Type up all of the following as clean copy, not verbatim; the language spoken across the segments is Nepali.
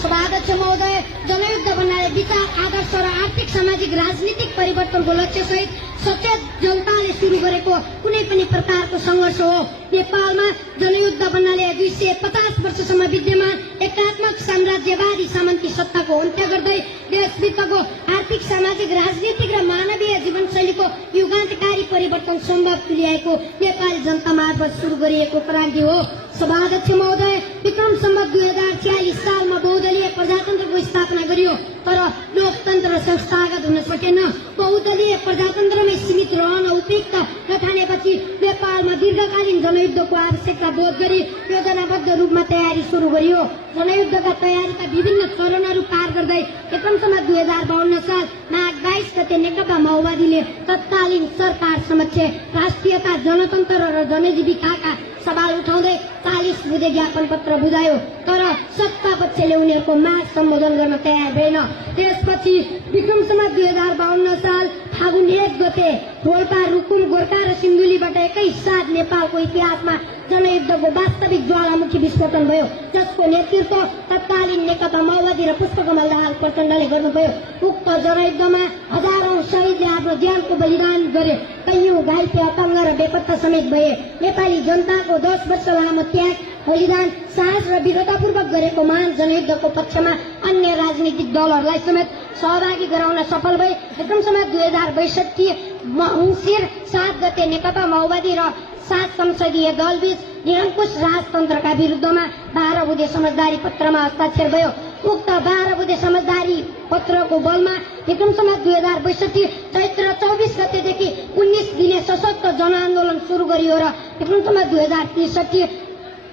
सभाध्यक्ष महोदय, जनयुद्ध भन्नाले विचार, आदर्श र आर्थिक, सामाजिक, राजनीतिक परिवर्तनको लक्ष्यसहित सचेत जनताले सुरु गरेको कुनै पनि प्रकारको संघर्ष हो। नेपालमा जनयुद्ध भन्नाले 250 वर्षसम्म विद्यमान एकात्मक साम्राज्यवादी सामन्ती सत्ताको अन्त्य गर्दै देशभित्रको आर्थिक, सामाजिक, राजनीतिक र मानवीय जीवनशैलीको युगान्तकारी परिवर्तन सम्भव तुल्याएको नेपाली जनता मार्फत सुरु गरिएको क्रान्ति हो। सभाध्यक्ष महोदय, विक्रम सम्वत 2046 सालमा बहुदलीय प्रजातन्त्रको स्थापना गरियो, तर लोकतन्त्र संस्थागत हुन सकेन। बहुदलीय प्रजातन्त्रमै सीमित रहन उपयुक्त नठानेपछि नेपालमा दीर्घकालीन जनयुद्धको आवश्यकता बोध गरी योजनाबद्ध रूपमा तयारी सुरु गरियो। जनयुद्धका तयारीका विभिन्न चरणहरू पार गर्दै विक्रम सम्वत 2052 साल माघ 22 गते नेकपा माओवादीले तत्कालीन सरकार समक्ष राष्ट्रियता, जनतन्त्र र जनजीविकाका सवाल उठाउँदै 40 बुँदे ज्ञापन पत्र बुझायो, तर सत्ता पक्षले उनीहरूको माग सम्बोधन गर्न तयार भएन। त्यसपछि विक्रम सम्वत 2052 साल फागुन 1 गते रोल्पा, रुकुम, गोर्खा र सिन्धुलीबाट एकैसाथ नेपालको इतिहासमा जनयुद्धको वास्तविक ज्वालामुखी विस्फोटन भयो, जसको नेतृत्व तत्कालीन नेकपा माओवादी र पुष्पकमल दाहाल प्रचण्डले गर्नुभयो। उक्त जनयुद्धमा हजारौं शहीदले आफ्नो ज्यानको बलिदान गरे, कैयौं घाइते, अपङ्ग र बेपत्ता समेत भए। नेपाली जनताको 10 वर्ष लामो त्याग, बलिदान, साहस र विरोधापूर्वक गरेको महान जनयुद्धको पक्षमा अन्य राजनीतिक दलहरूलाई समेत सहभागी गराउन सफल भए। विक्रम सम्वत 2062 मङ्सिर 7 गते नेकपा माओवादी र 7 संसदीय दलबीच निरङ्कुश राजतन्त्रका विरुद्धमा 12 बुँदे समझदारी पत्रमा हस्ताक्षर भयो। उक्त 12 बुँदे समझदारी पत्रको बलमा विक्रम सम्वत 2062 चैत्र 24 गतेदेखि 19 दिने सशक्त जनआन्दोलन सुरु गरियो र विक्रम सम्वत 2063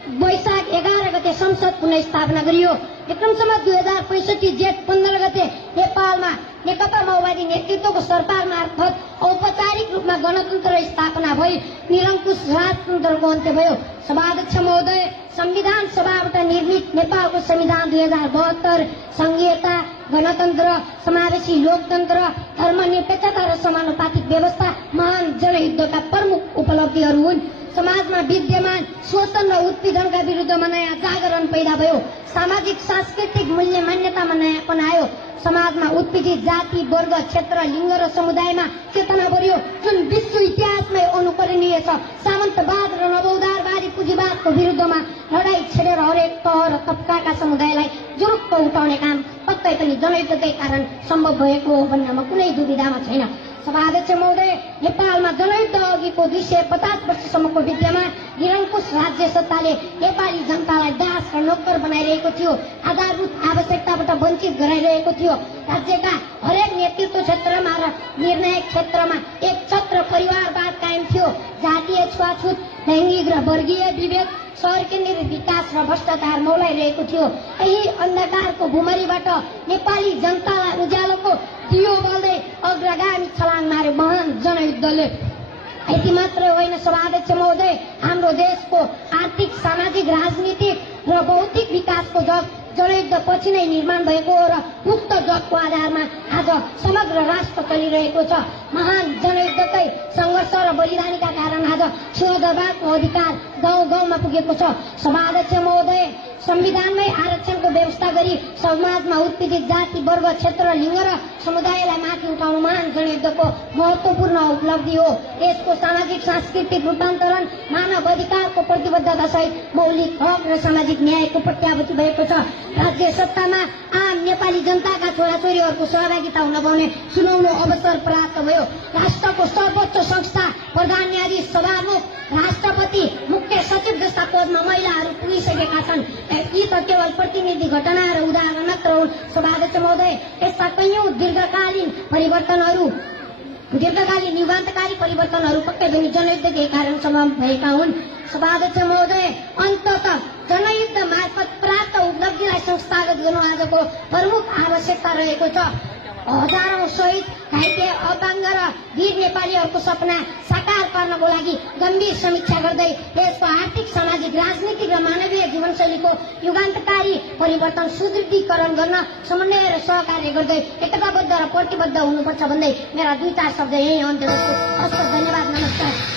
वैशाख 11 गते संसद पुनः स्थापना गरियो। विक्रम सम्वत 2065 जेठ 15 गते नेपालमा नेकपा माओवादी नेतृत्वको सरकार मार्फत औपचारिक रूपमा गणतन्त्र स्थापना भई निरङ्कुश राजतन्त्रको अन्त्य भयो। सभाध्यक्ष महोदय, संविधान सभाबाट निर्मित नेपालको संविधान 2072 संघीयता, गणतन्त्र, समावेशी लोकतन्त्र, धर्मनिरपेक्षता र समानुपातिक व्यवस्था महान जनयुद्धका प्रमुख उपलब्धिहरू हुन्। समाजमा विद्यमान शोषण र उत्पीडनका विरुद्धमा नयाँ जागरण पैदा भयो। सामाजिक, सांस्कृतिक मूल्य मान्यतामा नयाँपन आयो। समाजमा उत्पीडित जाति, वर्ग, क्षेत्र, लिङ्ग र समुदायमा चेतना बढ्यो, जुन विश्व इतिहासमै अनुकरणीय छ। सामन्तवाद र नवोदारवादी पुँजीवादको विरुद्धमा लडाईँ छेडेर हरेक तह र तबकाका समुदायलाई जुरुक्क उठाउने काम पक्कै पनि जनयुद्धकै कारण सम्भव भएको हो भन्नमा कुनै दुविधामा छैन। सभाध्यक्ष महोदय, नेपालमा जनयुद्ध अघिको 250 वर्षसम्मको विद्यमान निरङ्कुश राज्य सत्ताले नेपाली जनतालाई दास र नोकर बनाइरहेको थियो, आधारभूत आवश्यकताबाट वञ्चित गराइरहेको थियो। राज्यका हरेक नेतृत्व क्षेत्रमा र निर्णायक क्षेत्रमा एक छत्र परिवारवाद कायम थियो। जातीय छुवाछुत, लैङ्गिक र वर्गीय विभेद, शहर केन्द्रित विकास र भ्रष्टाचार मौलाइरहेको थियो। यही अन्धकारको भुमरीबाट नेपाली जनतालाई उज्यालोको दियो बल्दै अग्रगामी छलाङ मार्यो महान जनयुद्धले। यति मात्र होइन सभाध्यक्ष महोदय, हाम्रो देशको आर्थिक, सामाजिक, राजनीतिक र भौतिक विकासको जग जनयुद्ध पछि नै निर्माण भएको हो र उक्त जगको आधारमा आज समग्र राष्ट्र चलिरहेको छ। महान जनयुद्धकै संघर्ष र बलिदानीका कारण आज सिंहदरबारको अधिकार गाउँ गाउँमा पुगेको छ। सभाध्यक्ष महोदय, संविधानमै आरक्षणको व्यवस्था गरी समाजमा उत्पीडित जाति, वर्ग, क्षेत्र, लिङ्ग र समुदायलाई माथि उठाउनु महान जनयुद्धको महत्वपूर्ण उपलब्धि हो। देशको सामाजिक, सांस्कृतिक रूपान्तरण मानव अधिकारको प्रतिबद्धता सहित मौलिक हक र सामाजिक न्यायको प्रत्याभूति भएको छ। राज्य सत्तामा आम नेपाली जनताका छोराछोरीहरूको सहभागिता हुन पाउने सुनौलो अवसर प्राप्त भयो। राष्ट्रको सर्वोच्च संस्था, प्रधान न्यायाधीश, सभामुख, राष्ट्रपति, मुख्य सचिव जस्ता पदमा महिलाहरू पुगिसकेका छन्। यी त केवल प्रतिनिधि घटना र उदाहरण मात्र हुन्। सभाध्यक्ष महोदय, यस्ता कैयौं दीर्घकालीन युगान्तकारी परिवर्तनहरू पक्कै पनि जनयुद्धकै कारण सम्भव भएका हुन्। सभाध्यक्ष महोदय, अन्ततः जनयुद्ध मार्फत प्राप्त उपलब्धिलाई संस्थागत गर्नु आजको प्रमुख आवश्यकता रहेको छ। हजारौं शहीद, घाइते, अपङ्ग र वीर नेपालीहरूको सपना साकार पार्नको लागि गम्भीर समीक्षा गर्दै देशको आर्थिक, सामाजिक, राजनीतिक र मानवीय जीवनशैलीको युगान्तकारी परिवर्तन सुदृढीकरण गर्न समन्वय र सहकार्य गर्दै एकताबद्ध र प्रतिबद्ध हुनुपर्छ भन्दै मेरा 2-4 शब्द यही अन्त्य गर्छु। हस्त, धन्यवाद, नमस्कार।